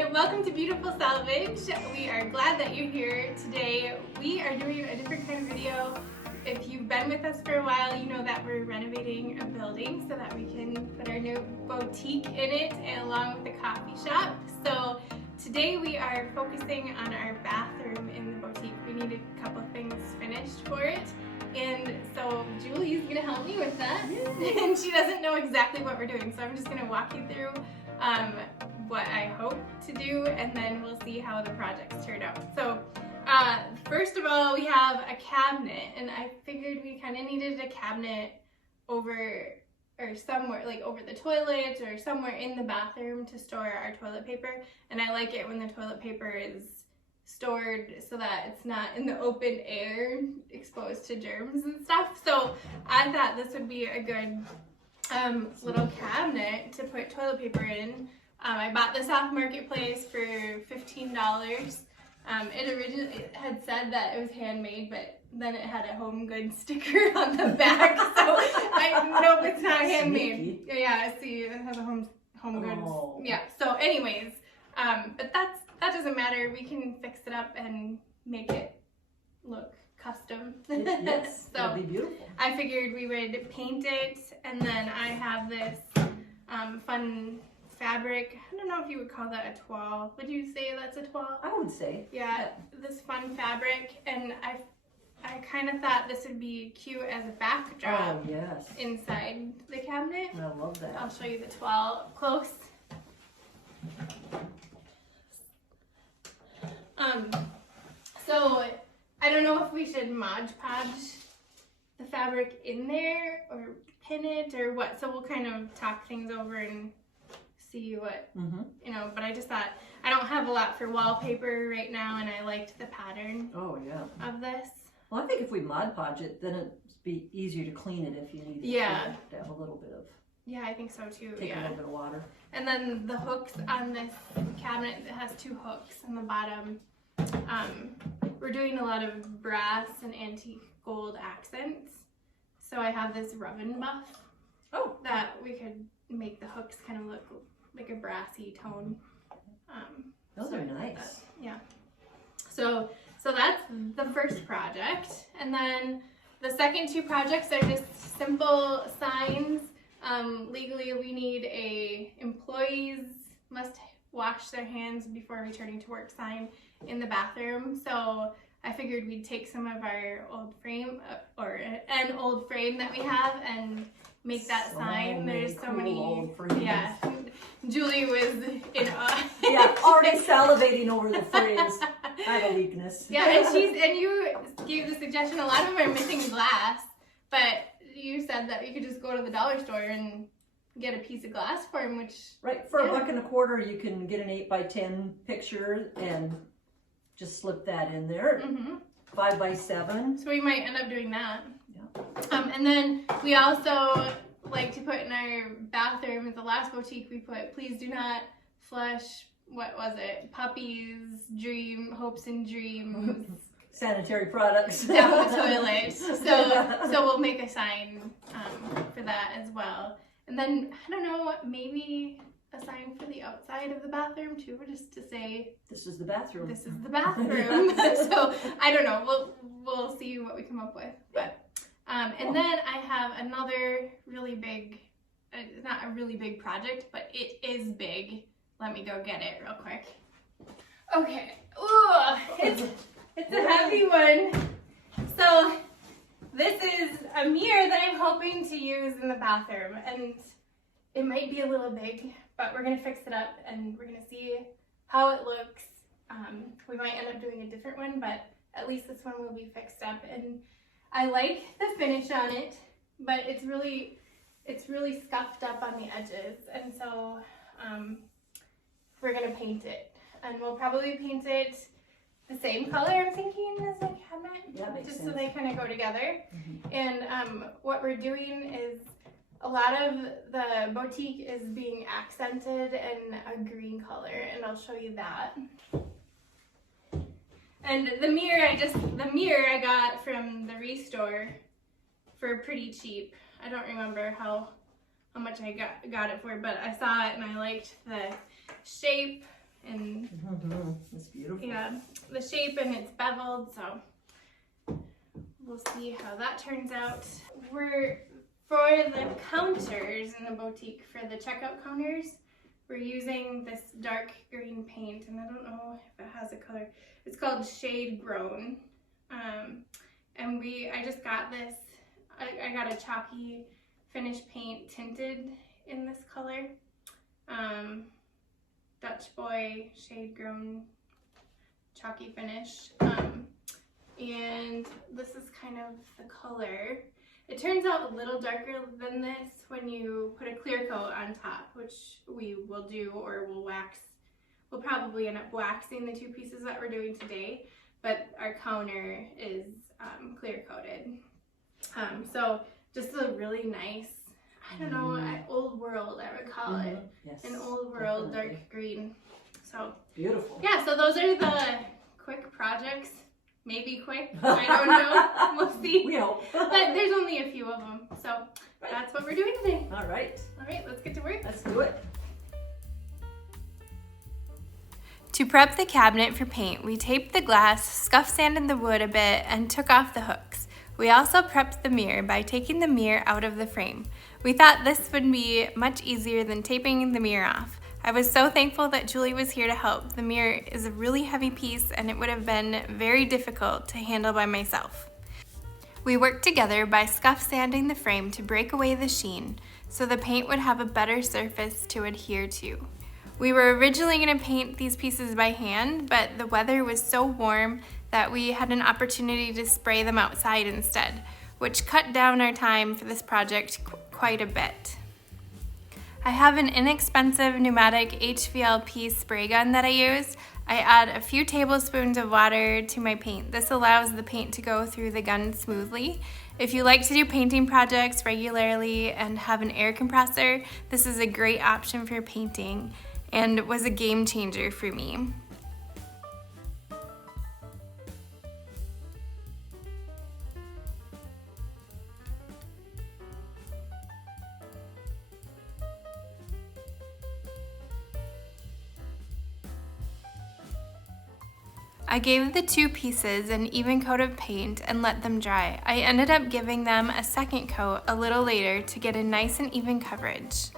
everyone, welcome to Beautiful Salvage. We are glad that you're here today. We are doing a different kind of video. If you've been with us for a while, you know that we're renovating a building so that we can put our new boutique in it and along with the coffee shop. So today we are focusing on our bathroom in the boutique. We needed a couple things finished for it. And so Julie's gonna help me with that. And she doesn't know exactly what we're doing, so I'm just gonna walk you through what I hope to do, and then we'll see how the projects turn out. So first of all, we have a cabinet, and I figured we kind of needed a cabinet over or somewhere, like over the toilet or somewhere in the bathroom to store our toilet paper. And I like it when the toilet paper is stored so that it's not in the open air exposed to germs and stuff. So I thought this would be a good little cabinet to put toilet paper in. I bought this off Marketplace for $15. It originally had said that it was handmade, but then it had a home goods sticker on the back, so nope, it's not handmade. Yeah, see, it has a home goods. Yeah. So, anyways, but that doesn't matter. We can fix it up and make it look custom. Yes, So that'd be beautiful. I figured we would paint it, and then I have this fun fabric. I don't know if you would call that a toile. Would you say that's a toile? I would say. Yeah, this fun fabric, and I kind of thought this would be cute as a backdrop. Oh, yes. Inside the cabinet. I love that. I'll show you the toile up close. So I don't know if we should Mod Podge the fabric in there or pin it or what. So we'll kind of talk things over and see what, you know, but I just thought I don't have a lot for wallpaper right now, and I liked the pattern of this. Well, I think if we Mod Podge it, then it'd be easier to clean it if you need to have a little bit of. Yeah, I think so too. Take a little bit of water. And then the hooks on this cabinet, it has two hooks on the bottom. We're doing a lot of brass and antique gold accents. So I have this rub-and buff that we could make the hooks kind of look like a brassy tone. Those are nice. Yeah. So that's the first project. And then the second two projects are just simple signs. Legally, we need a employees must wash their hands before returning to work sign in the bathroom. So I figured we'd take some of our old frame or an old frame that we have and make that sign. There's so many old frames. Yeah. Julie was in awe. Yeah, already salivating over the frames. I have a weakness. Yeah, and you gave the suggestion a lot of them are missing glass, but you said that you could just go to the dollar store and get a piece of glass for them, which for $1.25 you can get an 8x10 picture and just slip that in there. 5x7. So we might end up doing that. Yeah. And then we also like to put in our bathroom at the last boutique we put, please do not flush, what was it, puppies, hopes and dreams. Sanitary products. Down the toilet. So we'll make a sign for that as well. And then, I don't know, maybe a sign for the outside of the bathroom too, just to say, this is the bathroom. This is the bathroom. So, I don't know, we'll see what we come up with. But, and then I have another really big, it's not a really big project, but it is big. Let me go get it real quick. Okay, ooh, it's a heavy one. So this is a mirror that I'm hoping to use in the bathroom, and it might be a little big, but we're gonna fix it up and we're gonna see how it looks. We might end up doing a different one, but at least this one will be fixed up. And I like the finish on it, but it's really scuffed up on the edges, and so we're gonna paint it, and we'll probably paint it the same color, I'm thinking, as the cabinet. Yeah, makes just sense. So they kind of go together. And what we're doing is a lot of the boutique is being accented in a green color, and I'll show you that. And the mirror I got from the Restore for pretty cheap. I don't remember how much I got it for, but I saw it and I liked the shape and It's beautiful. yeah, the shape, and it's beveled, so we'll see how that turns out. For the counters in the boutique, for the checkout counters, we're using this dark green paint, and I don't know if it has a color. It's called Shade Grown. And I just got this, I got a chalky finish paint tinted in this color. Dutch Boy Shade Grown chalky finish. And this is kind of the color. It turns out a little darker than this when you put a clear coat on top, which we will do, or we'll wax. We'll probably end up waxing the two pieces that we're doing today, but our counter is clear coated. So just a really nice, I don't know, old world I would call it. Yes, an old world definitely. dark green. So Beautiful. yeah, so those are the quick projects. Maybe quick, I don't know, we'll see. We hope. But there's only a few of them, so that's what we're doing today. All right. All right, let's get to work. Let's do it. To prep the cabinet for paint, we taped the glass, scuff sanded the wood a bit, and took off the hooks. We also prepped the mirror by taking the mirror out of the frame. We thought this would be much easier than taping the mirror off. I was so thankful that Julie was here to help. The mirror is a really heavy piece, and it would have been very difficult to handle by myself. We worked together by scuff sanding the frame to break away the sheen, so the paint would have a better surface to adhere to. We were originally going to paint these pieces by hand, but the weather was so warm that we had an opportunity to spray them outside instead, which cut down our time for this project quite a bit. I have an inexpensive pneumatic HVLP spray gun that I use. I add a few tablespoons of water to my paint. This allows the paint to go through the gun smoothly. If you like to do painting projects regularly and have an air compressor, this is a great option for painting and was a game changer for me. I gave the two pieces an even coat of paint and let them dry. I ended up giving them a second coat a little later to get a nice and even coverage.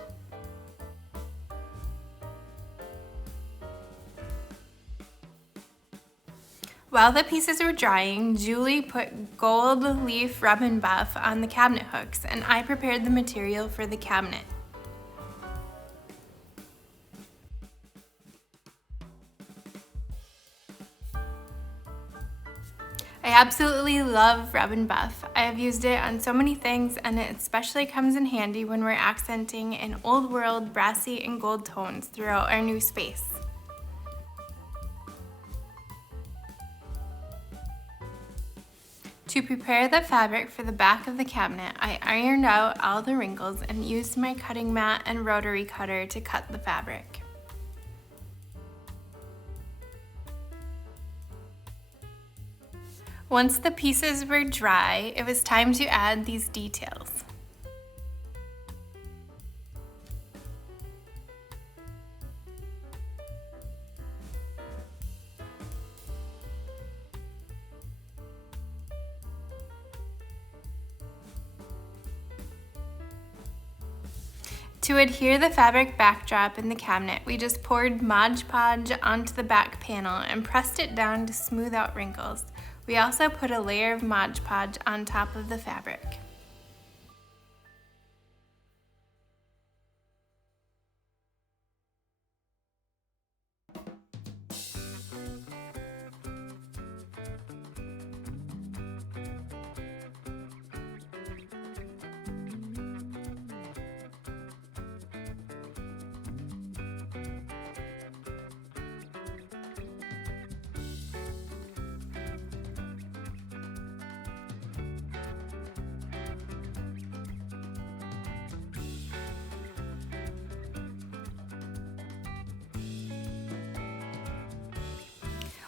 While the pieces were drying, Julie put gold leaf rub and buff on the cabinet hooks, and I prepared the material for the cabinet. I absolutely love rub and buff. I have used it on so many things, and it especially comes in handy when we're accenting in old world brassy and gold tones throughout our new space. To prepare the fabric for the back of the cabinet, I ironed out all the wrinkles and used my cutting mat and rotary cutter to cut the fabric. Once the pieces were dry, it was time to add these details. To adhere the fabric backdrop in the cabinet, we just poured Mod Podge onto the back panel and pressed it down to smooth out wrinkles. We also put a layer of Mod Podge on top of the fabric.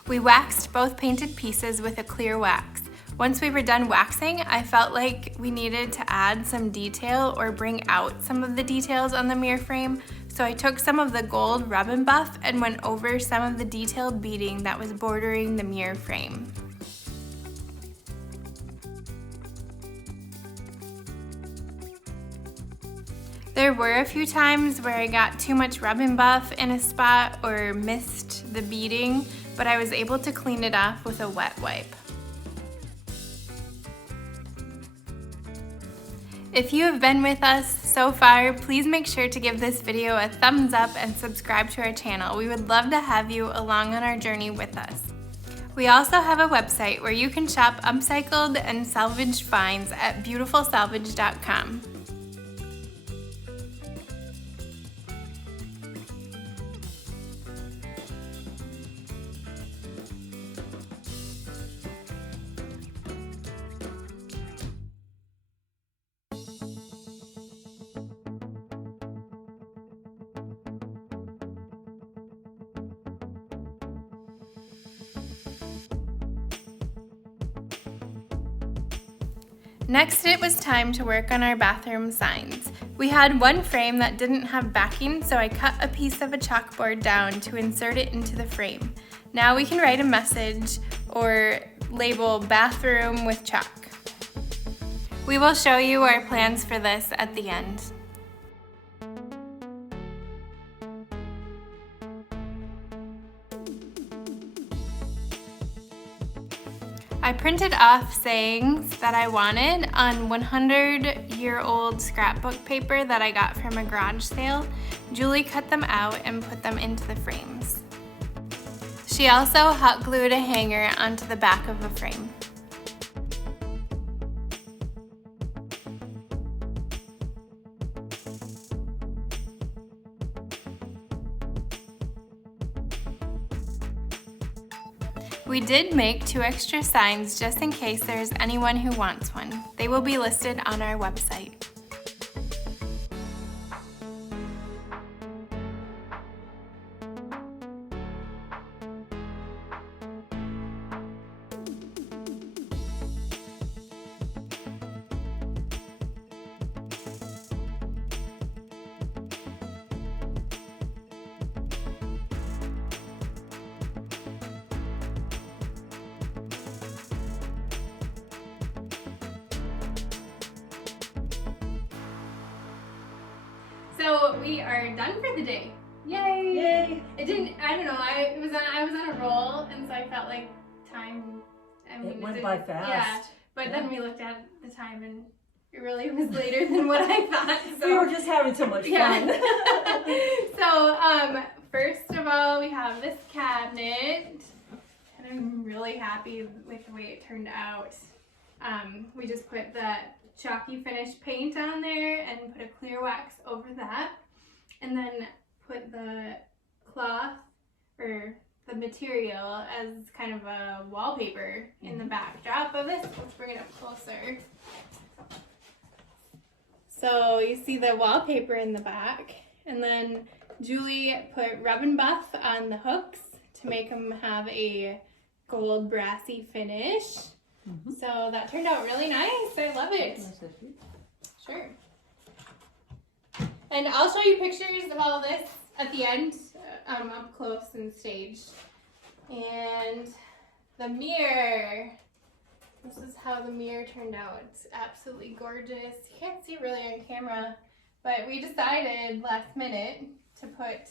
We waxed both painted pieces with a clear wax. Once we were done waxing, I felt like we needed to add some detail or bring out some of the details on the mirror frame, So I took some of the gold rub and buff and went over some of the detailed beading that was bordering the mirror frame. There were a few times where I got too much rub and buff in a spot or missed the beading, but I was able to clean it off with a wet wipe. If you have been with us so far, please make sure to give this video a thumbs up and subscribe to our channel. We would love to have you along on our journey with us. We also have a website where you can shop upcycled and salvaged finds at beautifulsalvage.com. Next, it was time to work on our bathroom signs. We had one frame that didn't have backing, so I cut a piece of a chalkboard down to insert it into the frame. Now we can write a message or label bathroom with chalk. We will show you our plans for this at the end. I printed off sayings that I wanted on 100-year-old scrapbook paper that I got from a garage sale. Julie cut them out and put them into the frames. She also hot glued a hanger onto the back of the frame. We did make 2 extra signs just in case there's anyone who wants one. They will be listed on our website. So we are done for the day. Yay! Yay! It didn't. I don't know. I was on a roll, and so I felt like time. I mean, it went by fast. Yeah, but then we looked at the time, and it really was later than what I thought. So we were just having so much fun. So first of all, we have this cabinet, and I'm really happy with the way it turned out. We just put the chalky finish paint on there and put a clear wax over that, and then put the cloth or the material as kind of a wallpaper in the backdrop of this. Let's bring it up closer. So you see the wallpaper in the back, and then Julie put rub and buff on the hooks to make them have a gold brassy finish. So that turned out really nice. I love it. Sure. And I'll show you pictures of all this at the end, up close and staged. And the mirror. This is how the mirror turned out. It's absolutely gorgeous. You can't see really on camera, but we decided last minute to put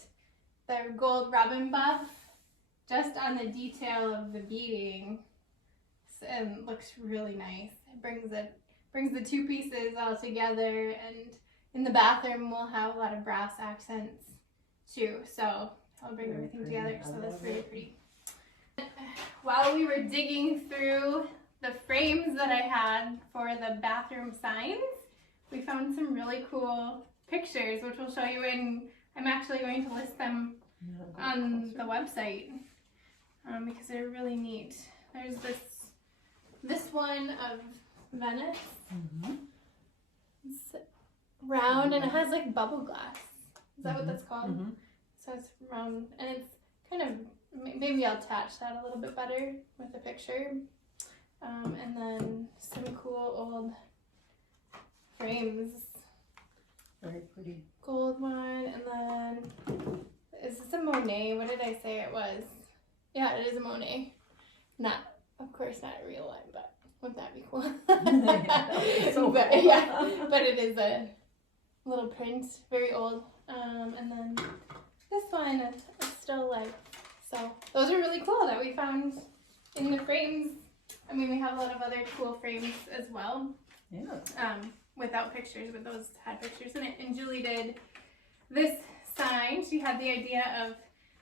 the gold rub and buff just on the detail of the beading. And looks really nice. It brings the 2 pieces all together, and in the bathroom we'll have a lot of brass accents too. So I'll bring everything together. So that's really pretty. While we were digging through the frames that I had for the bathroom signs, we found some really cool pictures, which we'll show you, and I'm actually going to list them on the website because they're really neat. There's this one of Venice. It's round and it has like bubble glass. Is that what that's called? So it's round, and it's kind of, maybe I'll attach that a little bit better with the picture. And then some cool old frames. Very pretty. Gold one, and then is this a Monet? What did I say it was? Yeah, it is a Monet. Not, of course, not a real one, but wouldn't that be cool? But, yeah, but it is a little print, very old. And then this one is still life. So those are really cool that we found in the frames. I mean, we have a lot of other cool frames as well. Yeah. Without pictures, but those had pictures in it. And Julie did this sign. She had the idea of,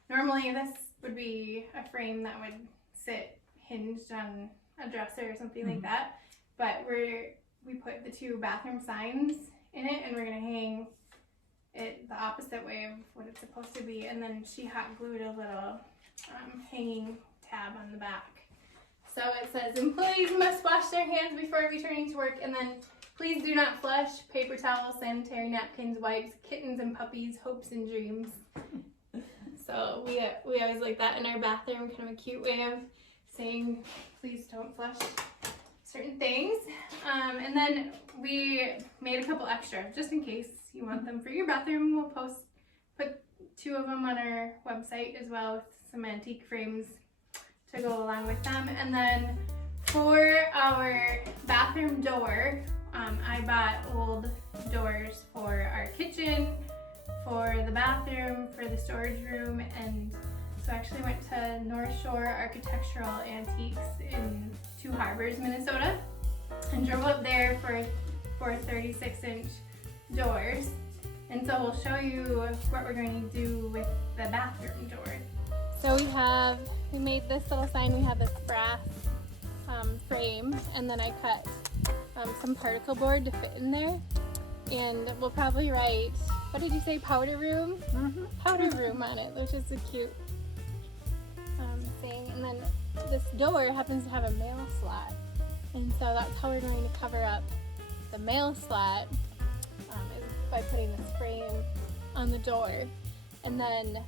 normally this would be a frame that would sit hinged on a dresser or something like that, but we put the two bathroom signs in it, and we're gonna hang it the opposite way of what it's supposed to be. And then she hot glued a little hanging tab on the back. So it says, employees must wash their hands before returning to work, and then please do not flush paper towels, sanitary napkins, wipes, kittens and puppies, hopes and dreams. So we always like that in our bathroom, kind of a cute way of saying please don't flush certain things. And then we made a couple extra just in case you want them for your bathroom. We'll put 2 of them on our website as well, with some antique frames to go along with them. And then for our bathroom door, I bought old doors for our kitchen, for the bathroom, for the storage room, and so I actually went to North Shore Architectural Antiques in Two Harbors, Minnesota, and drove up there for 36-inch doors. And so we'll show you what we're going to do with the bathroom door. So we made this little sign. We have this brass frame, and then I cut some particle board to fit in there. And we'll probably write, what did you say, powder room? Powder room on it, which is a cute thing. And then this door happens to have a mail slot. And so that's how we're going to cover up the mail slot, is by putting this frame on the door. And then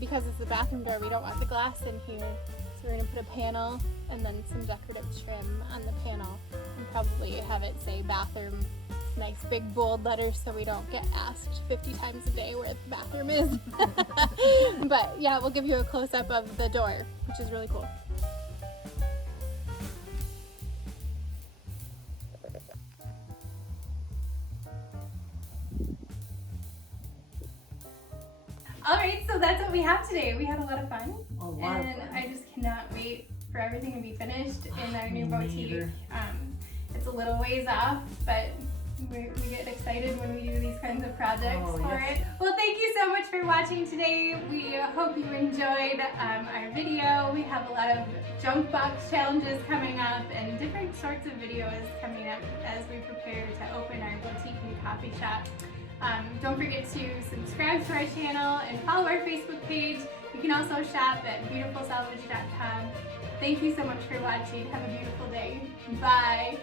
because it's the bathroom door, we don't want the glass in here. So we're going to put a panel and then some decorative trim on the panel, and probably have it say bathroom, nice big bold letters, so we don't get asked 50 times a day where the bathroom is. But yeah, we'll give you a close-up of the door, which is really cool. Alright, so that's what we have today. We had a lot of fun. And I just cannot wait for everything to be finished in our new boutique. It's a little ways off, but we get excited when we do these kinds of projects for it. Well, thank you so much for watching today. We hope you enjoyed our video. We have a lot of junk box challenges coming up and different sorts of videos coming up as we prepare to open our boutique and coffee shop. Don't forget to subscribe to our channel and follow our Facebook page. You can also shop at beautifulsalvage.com. Thank you so much for watching. Have a beautiful day. Bye.